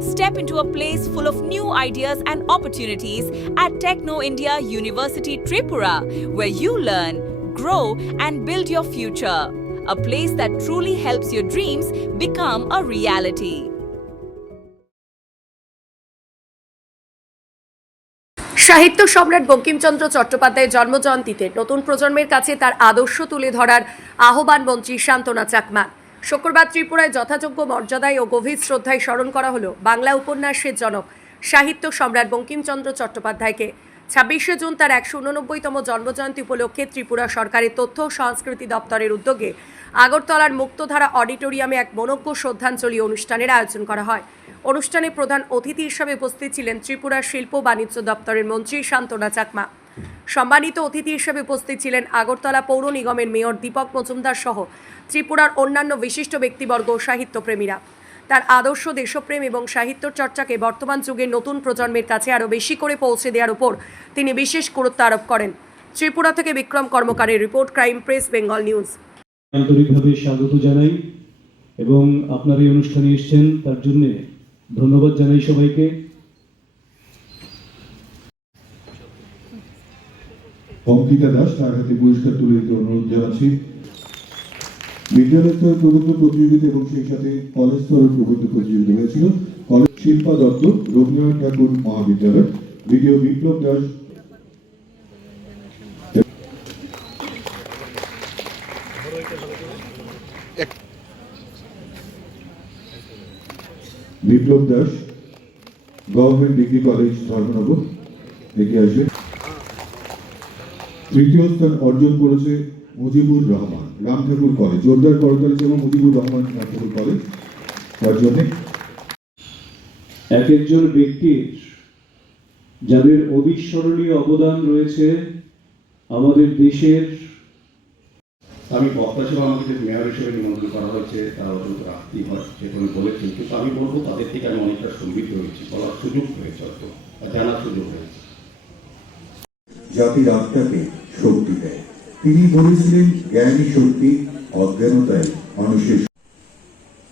Step into a place full of new ideas and opportunities at Techno India University Tripura, where you learn, grow, and build your future. A place that truly helps your dreams become a reality. সাহিত্য সম্রাট বঙ্কিমচন্দ্র চট্টোপাধ্যায়ের জন্মজয়ন্তীতে নতুন প্রজন্মের কাছে তার আদর্শ তুলে ধরার আহ্বান মন্ত্রী শান্তনা চাকমার। শুক্রবার ত্রিপুরায় যথাযোগ্য মর্যাদায় ও গভীর শ্রদ্ধায় স্মরণ করা হলো বাংলা উপন্যাসের জনক সাহিত্য সম্রাট বঙ্কিমচন্দ্র চট্টোপাধ্যায়কে। 26শে জুন তার 189তম জন্মজয়ন্তী উপলক্ষে ত্রিপুরা সরকারের তথ্য ও সংস্কৃতি দপ্তরের উদ্যোগে আগরতলার মুক্তধারা অডিটোরিয়ামে এক মনোজ্ঞ শ্রদ্ধাঞ্জলি অনুষ্ঠানের আয়োজন করা হয়। অনুষ্ঠানে প্রধান অতিথি হিসেবে উপস্থিত ছিলেন ত্রিপুরা শিল্প বাণিজ্য দপ্তরের মন্ত্রী শান্তনা চাকমা। সম্মানিত অতিথি হিসেবে উপস্থিত ছিলেন আগরতলা পৌর নিগমের মেয়র দীপক মজুমদার সহ ত্রিপুরার অন্যান্য বিশিষ্ট ব্যক্তিবর্গ ও সাহিত্যপ্রেমীরা। তার আদর্শ, দেশপ্রেম এবং সাহিত্য চর্চাকে বর্তমান যুগের নতুন প্রজন্মের কাছে আরও বেশি করে পৌঁছে দেওয়ার উপর তিনি বিশেষ গুরুত্ব আরোপ করেন। ত্রিপুরা থেকে বিক্রম কর্মকারের report, crime press, Bengal news. আন্তরিকভাবে স্বাগত জানাই এবং আপনার এই অনুষ্ঠানে এসেছেন তার জন্য ধন্যবাদ জানাই সবাইকে। অঙ্কিতা দাস তার হাতে পুরস্কার তুলে দিতে অনুরোধ জানাচ্ছি। বিদ্যালয় স্তরের প্রবন্ধ প্রতিযোগিতা এবং সেই সাথে কলেজ স্তরের প্রবন্ধ প্রতিযোগিতা হয়েছিল। কলেজ শিল্পা দত্ত, রবীন্দ্রনাথ ঠাকুর মহাবিদ্যালয়, video Biplab Das, government degree college Dharmanagar এগিয়ে আসবে। তৃতীয় স্থান অর্জন করেছে মুজিবুর রহমান, রাম ঠাকুর কলেজ। জোরদার করতালি যেমন মুজিবুর রহমান, রাম ঠাকুর কলেজ। তার জন্য এক একজন ব্যক্তির যাদের অবিস্মরণীয় অবদান রয়েছে আমাদের দেশের। আমি বক্তা হিসেবে আমাকে মেয়র হিসেবে নিমন্ত্রণ করা হয়েছে, তারা অত্যন্ত আত্মীয় হয় সেটা আমি বলেছেন, কিন্তু আমি বলবো তাদের থেকে আমি অনেকটা সমৃদ্ধ হয়েছি, বলার সুযোগ হয়েছে, অত জানার সুযোগ হয়েছে। জাতির আত্মাকে শক্তি দেয়। তিনি বলেছিলেন, জ্ঞানী শক্তি, অজ্ঞানতায় মানুষের।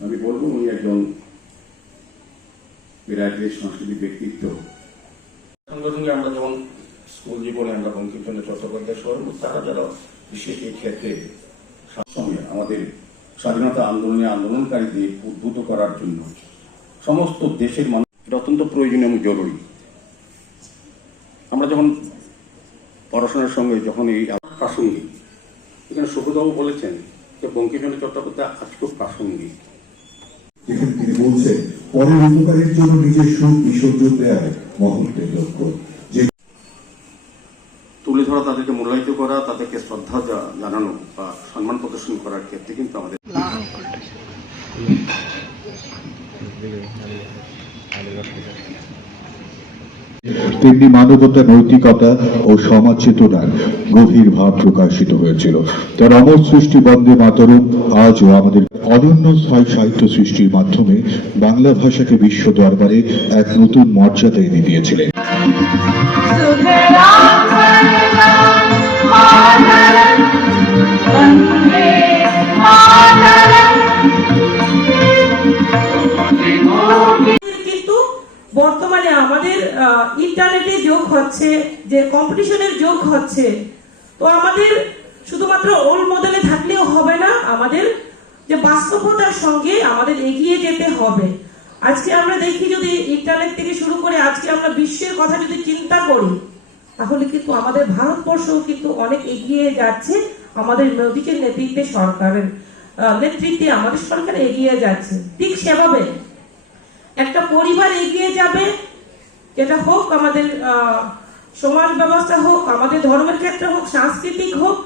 আমি বলবো উনি একজন বিরাটের সাংস্কৃতিক ব্যক্তিত্ব। সঙ্গে সঙ্গে আমরা যেমন স্কুল জীবনে আমরা বঙ্কিমচন্দ্র চট্টোপাধ্যায় স্মরণ, তারা যারা বিশেষ এই ক্ষেত্রে সঙ্গে আমাদের স্বাধীনতা আন্দোলনকারীদের উদ্বুদ্ধ করার জন্য সমস্ত দেশের মানুষ, এটা অত্যন্ত প্রয়োজনীয় এবং জরুরি। আমরা যখন পড়াশোনার সঙ্গে যখন এই প্রাসঙ্গিক, এখানে সুব্রতবাবু বলেছেন যে বঙ্কিমচন্দ্র চট্টোপাধ্যায় আজকেও প্রাসঙ্গিক। যেখানে তিনি বলছেন, পরের উপকারের জন্য নিজের সুখ বিসর্জন দেওয়ার মহত্বের লক্ষ্য। তুলে ধরা, তাদেরকে মূল্যায়িত করা, তাদেরকে শ্রদ্ধা জানানো বা সম্মান প্রদর্শন করার ক্ষেত্রে কিন্তু আমাদের তেমনি মানবতা, নৈতিকতা ও সমাজ চেতনার গভীর ভাব প্রকাশিত হয়েছিল। তার অমর সৃষ্টি বন্দে মাতরম আজও আমাদের অনন্য সাহিত্য সৃষ্টির মাধ্যমে বাংলা ভাষাকে বিশ্ব দরবারে এক নতুন মর্যাদা এনে দিয়েছিলেন। কিন্তু বর্তমানে আমাদের ইন্টারনেটে যোগ হচ্ছে, যে কম্পিটিশনের যোগ হচ্ছে, তো আমাদের শুধুমাত্র রোল মডেলে থাকলেও হবে না, আমাদের যে বাস্তবতার সঙ্গে আমাদের এগিয়ে যেতে হবে। আজকে আমরা দেখি, যদি ইন্টারনেট থেকে শুরু করে আজকে আমরা বিশ্বের কথা যদি চিন্তা করি, তাহলে কিন্তু আমাদের ভারতবর্ষ কিন্তু অনেক এগিয়ে যাচ্ছে। আমাদের মোদীজির নেতৃত্বে, সরকারের নেতৃত্বে আমাদের সরকার এগিয়ে যাচ্ছে। ঠিক সেভাবে একটা পরিবার এগিয়ে যাবে, যেটা হোক আমাদের সমাজ ব্যবস্থা হোক, আমাদের ধর্মের ক্ষেত্রে হোক, সাংস্কৃতিক হোক,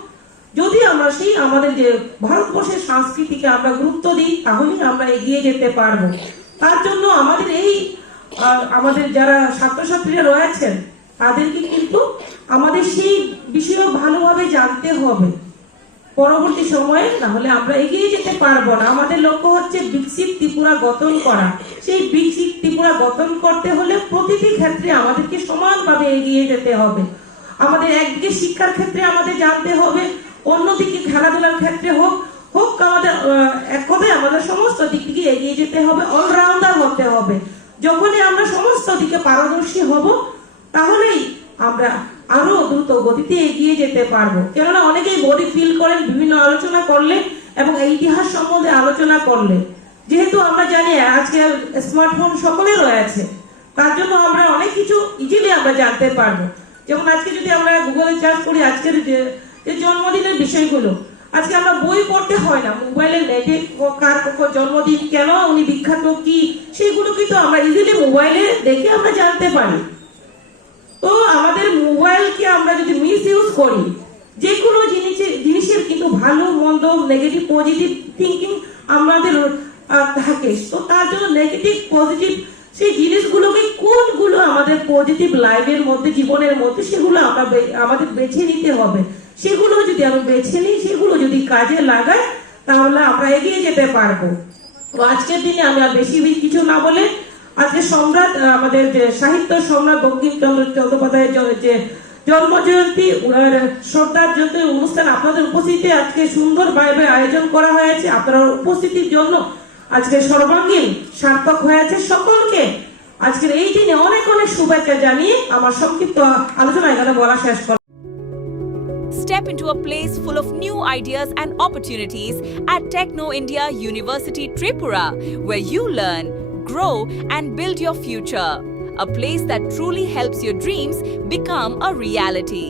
যদি আমরা সেই আমাদের যে ভারতবর্ষের সংস্কৃতিকে আমরা গুরুত্ব দিই, তাহলেই আমরা এগিয়ে যেতে পারবো। তার জন্য আমাদের এই আমাদের যারা ছাত্রছাত্রীরা রয়েছেন, তাদেরকে কিন্তু আমাদের সেই বিষয়ে ভালোভাবে জানতে হবে পরবর্তী সময়ে, না হলে আমরা এগিয়ে যেতে পারবো না। আমাদের লক্ষ্য হচ্ছে বিকশিত ত্রিপুরা গঠন করা। সেই বিকশিত ত্রিপুরা গঠন করতে হলে প্রতিটি ক্ষেত্রে আমাদেরকে সমানভাবে এগিয়ে যেতে হবে। আমাদের একদিকে শিক্ষার ক্ষেত্রে আমাদের জানতে হবে, অন্যদিকে খেলাধুলার ক্ষেত্রে হোক আমাদের এক কথায় আমাদের সমস্ত দিক থেকে এগিয়ে যেতে হবে, অলরাউন্ডার হতে হবে। যখনই আমরা সমস্ত দিকে পারদর্শী হব, তাহলেই আমরা আরো দ্রুত গতিতে এগিয়ে যেতে পারবো। কেননা অনেকেই বডি ফিল করেন বিভিন্ন আলোচনা করলে এবং এই ইতিহাস সম্বন্ধে আলোচনা করলে। যেহেতু আমরা জানি আজকে স্মার্টফোন সকলের রয়েছে, তার জন্য আমরা অনেক কিছু ইজিলি আমরা জানতে পারবো। যেমন আজকে যদি আমরা গুগলে সার্চ করি আজকের যে জন্মদিনের বিষয়গুলো, আজকে আমরা বই পড়তে হয় না, মোবাইলে নেটে কার জন্মদিন, কেন উনি বিখ্যাত, কি, সেগুলো কিন্তু আমরা ইজিলি মোবাইলে দেখে আমরা জানতে পারি। তো আমাদের মোবাইলকে আমরা যদি মিস ইউজ করি, যে কোনো জিনিসের কিন্তু ভালো মন্দ নেগেটিভ পজিটিভ থিঙ্কিং আমাদের থাকে। তো তার জন্য নেগেটিভ পজিটিভ সেই জিনিসগুলোকে কোনগুলো আমাদের পজিটিভ লাইফের মধ্যে, জীবনের মধ্যে, সেগুলো আমরা আমাদের বেছে নিতে হবে। সেগুলো যদি আমরা বেছে নিই, সেগুলো যদি কাজে লাগাই, তাহলে আমরা এগিয়ে যেতে পারবো। তো আজকের দিনে আমি আর বেশি কিছু না বলে, আজকে সম্রাট, আমাদের যে সাহিত্য সম্রাট বঙ্কিমচন্দ্র চট্টোপাধ্যায়ের যে জন্ম জয়ন্তী, ওনার শ্রদ্ধার জয়ন্তী অনুষ্ঠান আপনাদের উপস্থিতিতে আজকে সুন্দরভাবে আয়োজন করা হয়েছে। আপনার উপস্থিতির জন্য আজকে সর্বাঙ্গীন সার্থক হয়েছে। সকলকে আজকের এই দিনে অনেক অনেক শুভেচ্ছা জানিয়ে আমার সংক্ষিপ্ত আলোচনা এখানে বলা শেষ করলাম। Step into a place full of new ideas and opportunities at Techno India University Tripura, where you learn, grow, and build your future. A place that truly helps your dreams become a reality.